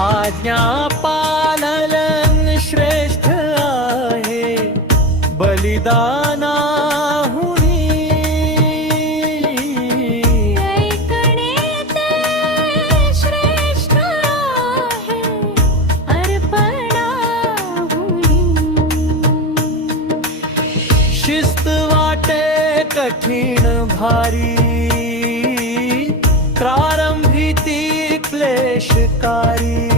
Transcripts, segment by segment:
आज्ञा पालन श्रेष्ठ आहे बलिदान कठीण भारी प्रारंभी ती क्लेशकारी.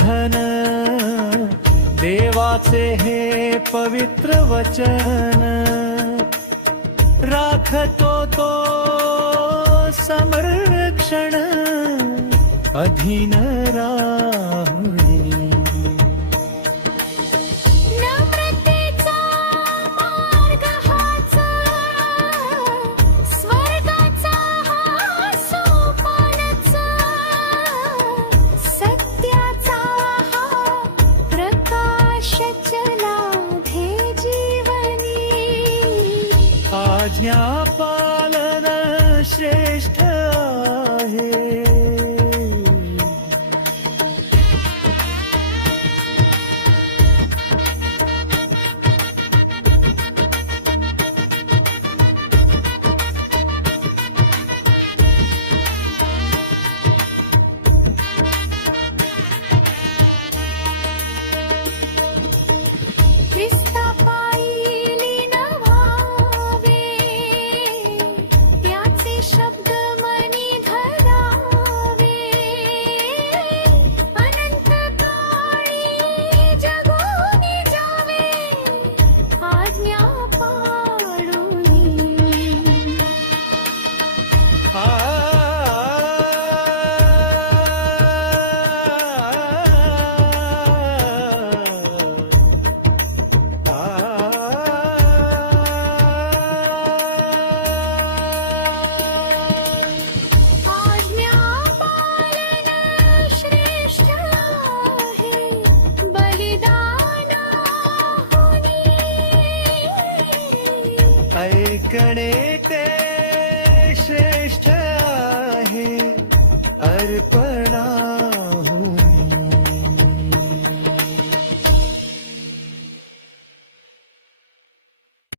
धन। देवाचे हे पवित्र वचन। राखतो तो समर अधीन अधिनरा आज्ञा पा गणित श्रेष्ठ आहे. अर्पणा